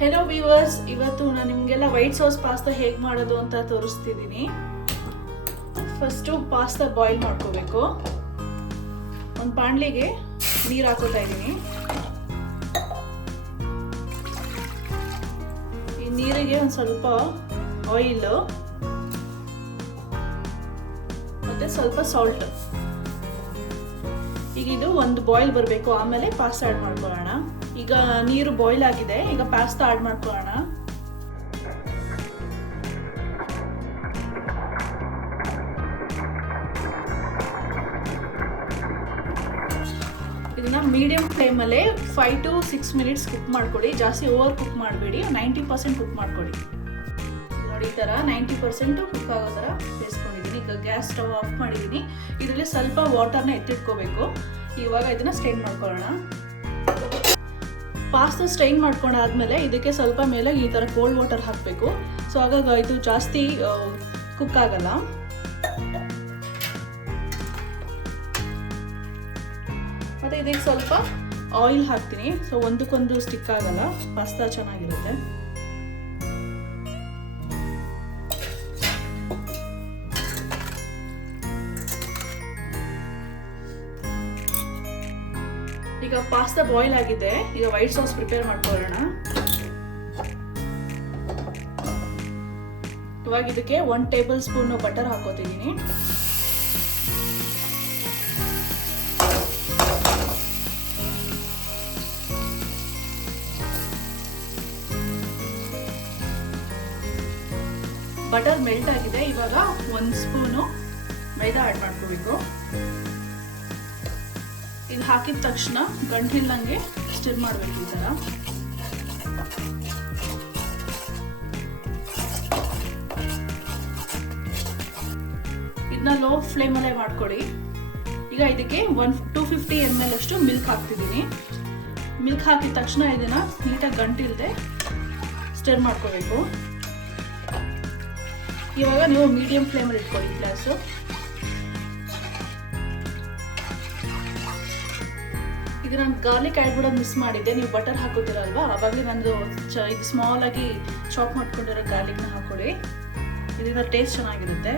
Hello viewers, ಇವತ್ತು ನಾನು ನಿಮಗೆಲ್ಲ ವೈಟ್ ಸಾಸ್ ಪಾಸ್ತಾ ಹೇಗೆ ಮಾಡೋದು ಅಂತ ತೋರಿಸ್ತಿದ್ದೀನಿ. ಫಸ್ಟು ಪಾಸ್ತಾ ಬಾಯ್ಲ್ ಮಾಡ್ಕೋಬೇಕು. ಒಂದು ಬಾಣಲಿಗೆ ನೀರು ಹಾಕೋತಾ ಇದ್ದೀನಿ. ಈ ನೀರಿಗೆ ಒಂದು ಸ್ವಲ್ಪ ಆಯಿಲ್ ಮತ್ತೆ ಸ್ವಲ್ಪ ಸಾಲ್ಟ್. ಈಗ ಇದು ಒಂದು ಬಾಯ್ಲ್ ಬರಬೇಕು, ಆಮೇಲೆ ಪಾಸ್ತಾ ಆ್ಯಡ್ ಮಾಡ್ಕೊಳ್ಳೋಣ. ಈಗ ನೀರು ಬಾಯ್ಲ್ ಆಗಿದೆ, ಈಗ ಪಾಸ್ತಾ ಆ್ಯಡ್ ಮಾಡ್ಕೊಳ್ಳೋಣ. ಇದನ್ನ ಮೀಡಿಯಂ ಫ್ಲೇಮಲ್ಲೇ 5 to 6 minutes ಕುಕ್ ಮಾಡ್ಕೊಳ್ಳಿ. ಜಾಸ್ತಿ ಓವರ್ ಕುಕ್ ಮಾಡಬೇಡಿ, 90% ಕುಕ್ ಮಾಡ್ಕೊಳ್ಳಿ. ನೋಡಿ, ಈ ಥರ 90% ಕುಕ್ ಆಗೋ ಥರ ಬೇಯಿಸ್ಕೊಂಡಿದ್ದೀನಿ. ಈಗ ಗ್ಯಾಸ್ ಸ್ಟವ್ ಆಫ್ ಮಾಡಿದ್ದೀನಿ. ಇದರಲ್ಲಿ ಸ್ವಲ್ಪ ವಾಟರ್ನ ಎತ್ತಿಟ್ಕೋಬೇಕು. ಇವಾಗ ಇದನ್ನ ಸ್ಟ್ರೈನ್ ಮಾಡ್ಕೊಳ್ಳೋಣ. ಪಾಸ್ತಾ ಸ್ಟ್ರೈನ್ ಮಾಡ್ಕೊಂಡಾದ್ಮೇಲೆ ಇದಕ್ಕೆ ಸ್ವಲ್ಪ ಮೇಲೆ ಈ ಥರ ಕೋಲ್ಡ್ ವಾಟರ್ ಹಾಕಬೇಕು. ಸೊ ಆಗಾಗ ಇದು ಜಾಸ್ತಿ ಕುಕ್ ಆಗಲ್ಲ. ಮತ್ತು ಇದಕ್ಕೆ ಸ್ವಲ್ಪ ಆಯಿಲ್ ಹಾಕ್ತೀನಿ. ಸೊ ಒಂದಕ್ಕೊಂದು ಸ್ಟಿಕ್ ಆಗಲ್ಲ, ಪಾಸ್ತಾ ಚೆನ್ನಾಗಿರುತ್ತೆ. ಈಗ ಪಾಸ್ತಾ ಬಾಯ್ಲ್ ಆಗಿದೆ. ಈಗ ವೈಟ್ ಸಾಸ್ ಪ್ರಿಪೇರ್ ಮಾಡ್ಕೊಳ್ಳೋಣ. ಇವಾಗ ಇದಕ್ಕೆ 1 tablespoon ಬಟರ್ ಹಾಕೋತಿದ್ದೀನಿ. ಬಟರ್ ಮೆಲ್ಟ್ ಆಗಿದೆ. ಇವಾಗ 1 ಸ್ಪೂನು ಮೈದಾ ಆ್ಯಡ್ ಮಾಡ್ಕೋಬೇಕು. ಇದು ಹಾಕಿದ ತಕ್ಷಣ ಗಂಟಿಲ್ದಂಗೆ ಸ್ಟಿರ್ ಮಾಡಬೇಕು. ಈ ಥರ ಇದನ್ನ ಲೋ ಫ್ಲೇಮಲ್ಲೇ ಮಾಡ್ಕೊಳ್ಳಿ. ಈಗ ಇದಕ್ಕೆ 250 ml ಅಷ್ಟು ಮಿಲ್ಕ್ ಹಾಕ್ತಿದ್ದೀನಿ. ಮಿಲ್ಕ್ ಹಾಕಿದ ತಕ್ಷಣ ಇದನ್ನ ನೀಟಾಗಿ ಗಂಟಿಲ್ದೆ ಸ್ಟಿರ್ ಮಾಡ್ಕೋಬೇಕು. ಇವಾಗ ನೀವು ಮೀಡಿಯಂ ಫ್ಲೇಮಲ್ಲಿ ಇಟ್ಕೊಳ್ಳಿ ಗ್ಯಾಸು. ಇದು ನಾನು ಗಾರ್ಲಿಕ್ ಆ್ಯಡ್ ಮಾಡೋದು ಮಿಸ್ ಮಾಡಿದ್ದೆ. ನೀವು ಬಟರ್ ಹಾಕೋತಿರಲ್ವಾ, ಆವಾಗಲೇ ನಂದು ಇದು ಸ್ಮಾಲ್ ಆಗಿ ಚಾಪ್ ಮಾಡ್ಕೊಂಡಿರೋ ಗಾರ್ಲಿಕ್ನ ಹಾಕೊಳ್ಳಿ. ಇದರಿಂದ ಟೇಸ್ಟ್ ಚೆನ್ನಾಗಿರುತ್ತೆ.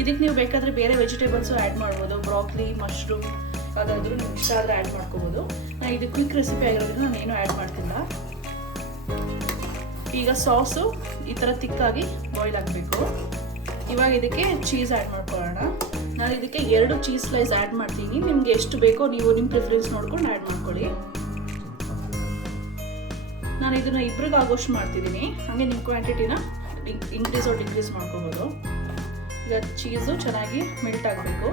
ಇದಕ್ಕೆ ನೀವು ಬೇಕಾದರೆ ಬೇರೆ ವೆಜಿಟೇಬಲ್ಸು ಆ್ಯಡ್ ಮಾಡ್ಬೋದು. ಬ್ರಾಕ್ಲಿ, ಮಶ್ರೂಮ್ ಯಾವುದಾದ್ರೂ ನೀವು ಇಷ್ಟ ಆದರೆ ಆ್ಯಡ್ ಮಾಡ್ಕೋಬೋದು. ನಾನು ಇದು ಕ್ವಿಕ್ ರೆಸಿಪಿ ಆಗಿರೋದ್ರಿಂದ ನಾನು ಏನೂ ಆ್ಯಡ್ ಮಾಡ್ತಿಲ್ಲ. ಈಗ ಸಾಸು ಈ ಥರ ತಿಕ್ಕಾಗಿ ಬಾಯ್ಲ್ ಆಗಬೇಕು. ಇವಾಗ ಇದಕ್ಕೆ ಚೀಸ್ ಆ್ಯಡ್ ಮಾಡ್ಕೊಳ್ಳೋಣ. ನಾನು ಇದಕ್ಕೆ 2 ಚೀಸ್ ಸ್ಲೈಸ್ ಆ್ಯಡ್ ಮಾಡ್ತೀನಿ. ನಿಮ್ಗೆ ಎಷ್ಟು ಬೇಕೋ ನೀವು ನಿಮ್ಮ ಪ್ರಿಫರೆನ್ಸ್ ನೋಡ್ಕೊಂಡು ಆ್ಯಡ್ ಮಾಡ್ಕೊಳ್ಳಿ. ನಾನು ಇದನ್ನ 2 ಆಗೋಷ್ಟು ಮಾಡ್ತಿದ್ದೀನಿ. ಹಾಗೆ ನಿಮ್ಮ ಕ್ವಾಂಟಿಟಿನ ಇನ್ಕ್ರೀಸ್ ಆರ್ ಡಿಕ್ರೀಸ್ ಮಾಡ್ಕೋಬೋದು. ಈಗ ಚೀಸು ಚೆನ್ನಾಗಿ ಮೆಲ್ಟ್ ಆಗಬೇಕು.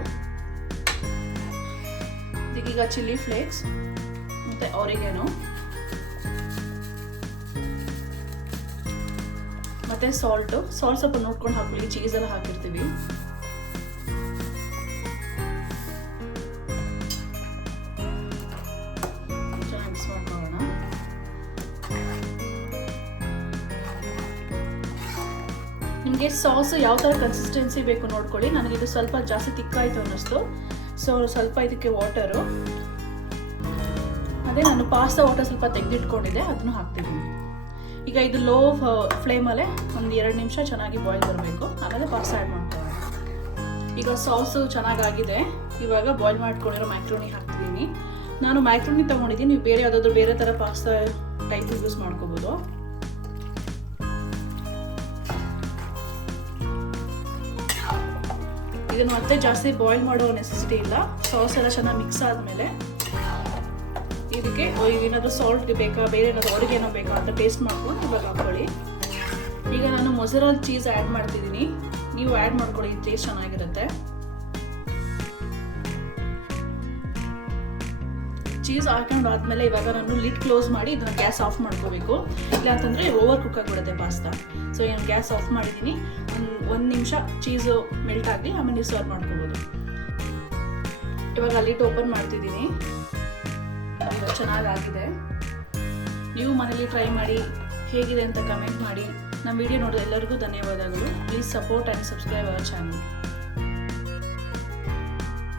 ಇದಕ್ಕೀಗ ಚಿಲ್ಲಿ ಫ್ಲೇಕ್ಸ್ ಮತ್ತು ಆರಿಗ್ಯಾನೋ ಮತ್ತು ಸಾಲ್ಟ್ ಸ್ವಲ್ಪ ನೋಡ್ಕೊಂಡು ಹಾಕೊಳ್ಳಿ. ಚೀಸೆಲ್ಲ ಹಾಕಿರ್ತೀವಿ. ಚೆನ್ನಾಗಿ ಮಿಕ್ಸ್ ಮಾಡ್ಕೊಳ್ಳೋಣ. ನಿಮಗೆ ಸಾಸ್ ಯಾವ ಥರ ಕನ್ಸಿಸ್ಟೆನ್ಸಿ ಬೇಕು ನೋಡ್ಕೊಳ್ಳಿ. ನನಗಿದು ಸ್ವಲ್ಪ ಜಾಸ್ತಿ ತಿಕ್ಕಾಯಿತು ಅನ್ನಿಸ್ತು. ಸೊ ಸ್ವಲ್ಪ ಇದಕ್ಕೆ ವಾಟರು, ಅದೇ ನಾನು ಪಾಸ್ತಾ ವಾಟರ್ ಸ್ವಲ್ಪ ತೆಗೆದಿಟ್ಕೊಂಡಿದ್ದೆ, ಅದನ್ನು ಹಾಕ್ತಿದ್ದೀನಿ. ಈಗ ಇದು ಲೋ ಫ್ಲೇಮಲ್ಲೇ ಒಂದು 2 ನಿಮಿಷ ಚೆನ್ನಾಗಿ ಬಾಯ್ಲ್ ಬರಬೇಕು. ಆಮೇಲೆ ಪಾಸ್ತಾ ಆ್ಯಡ್ ಮಾಡ್ಕೊಳ್ಳೋಣ. ಈಗ ಸಾಸು ಚೆನ್ನಾಗಾಗಿದೆ. ಇವಾಗ ಬಾಯ್ಲ್ ಮಾಡ್ಕೊಂಡಿರೋ ಮ್ಯಾಕ್ರೋನಿ ಹಾಕ್ತಿದ್ದೀನಿ. ನಾನು ಮ್ಯಾಕ್ರೋನಿ ತೊಗೊಂಡಿದ್ದೀನಿ. ನೀವು ಬೇರೆ ಯಾವುದಾದ್ರೂ ಬೇರೆ ಥರ ಪಾಸ್ತಾ ಟೈಪ್ ಯೂಸ್ ಮಾಡ್ಕೋಬೋದು. ಇದನ್ನು ಮತ್ತೆ ಜಾಸ್ತಿ ಬಾಯ್ಲ್ ಮಾಡೋ ನೆಸೆಸಿಟಿ ಇಲ್ಲ. ಸಾಸ್ ಎಲ್ಲ ಚೆನ್ನಾಗಿ ಮಿಕ್ಸ್ ಆದಮೇಲೆ ಇದಕ್ಕೆ ಏನಾದರೂ ಸಾಲ್ಟ್ ಬೇಕಾ, ಬೇರೆ ಏನಾದರೂ ಆರಿಗ್ಯಾನೋ ಬೇಕಾ ಅಂತ ಟೇಸ್ಟ್ ಮಾಡ್ಕೊಂಡು ಇವಾಗ ಹಾಕ್ಕೊಳ್ಳಿ. ಈಗ ನಾನು ಮೊಸರಲ್ ಚೀಸ್ ಆ್ಯಡ್ ಮಾಡ್ತಿದ್ದೀನಿ. ನೀವು ಆ್ಯಡ್ ಮಾಡ್ಕೊಳ್ಳಿ, ಟೇಸ್ಟ್ ಚೆನ್ನಾಗಿರುತ್ತೆ. ಚೀಸ್ ಹಾಕೊಂಡು ಆದಮೇಲೆ ಇವಾಗ ನಾನು ಲಿಡ್ ಕ್ಲೋಸ್ ಮಾಡಿ ಇದನ್ನು ಗ್ಯಾಸ್ ಆಫ್ ಮಾಡ್ಕೋಬೇಕು. ಇಲ್ಲ ಅಂತಂದರೆ ಓವರ್ ಕುಕ್ ಆಗಿಬಿಡುತ್ತೆ ಪಾಸ್ತಾ. ಸೊ ಏನು ಗ್ಯಾಸ್ ಆಫ್ ಮಾಡಿದ್ದೀನಿ. ಒಂದು ನಿಮಿಷ ಚೀಸು ಮೆಲ್ಟ್ ಆಗಿ ಆಮೇಲೆ ನೀವು ಸರ್ವ್ ಮಾಡ್ಕೋಬೋದು. ಇವಾಗ ಲಿಡ್ ಓಪನ್ ಮಾಡ್ತಿದ್ದೀನಿ. ಚೆನ್ನಾಗಾಗಿದೆ. ನೀವು ಮನೇಲಿ ಟ್ರೈ ಮಾಡಿ ಹೇಗಿದೆ ಅಂತ ಕಮೆಂಟ್ ಮಾಡಿ. ನಮ್ಮ ವಿಡಿಯೋ ನೋಡಿದ ಎಲ್ಲರಿಗೂ ಧನ್ಯವಾದಗಳು. Please support and subscribe our channel.